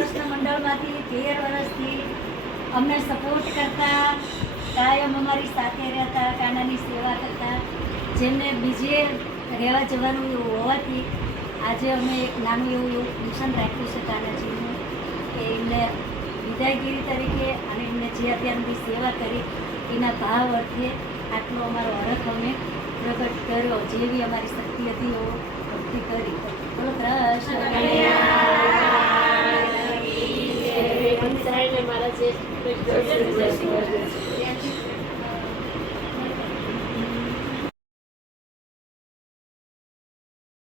કૃષ્ણ મંડળમાંથી 13 વર્ષથી અમને સપોર્ટ કરતા, કાયમ અમારી સાથે રહેતા, કાનાની સેવા કરતા, જેમને બીજે રહેવા જવાનું એવું હોવાથી આજે અમે એક નાનું એવું ફંક્શન રાખ્યું છે કાનાજીનું, કે એમને વિદાયગીરી તરીકે અને એમને જે અત્યાર સુધી સેવા કરી એના ભાવ અર્થે આટલો અમારો હરખ અમે પ્રગટ કર્યો, જેવી અમારી શક્તિ હતી એવો ભક્તિ કરી. બોલો કૃષ્ણ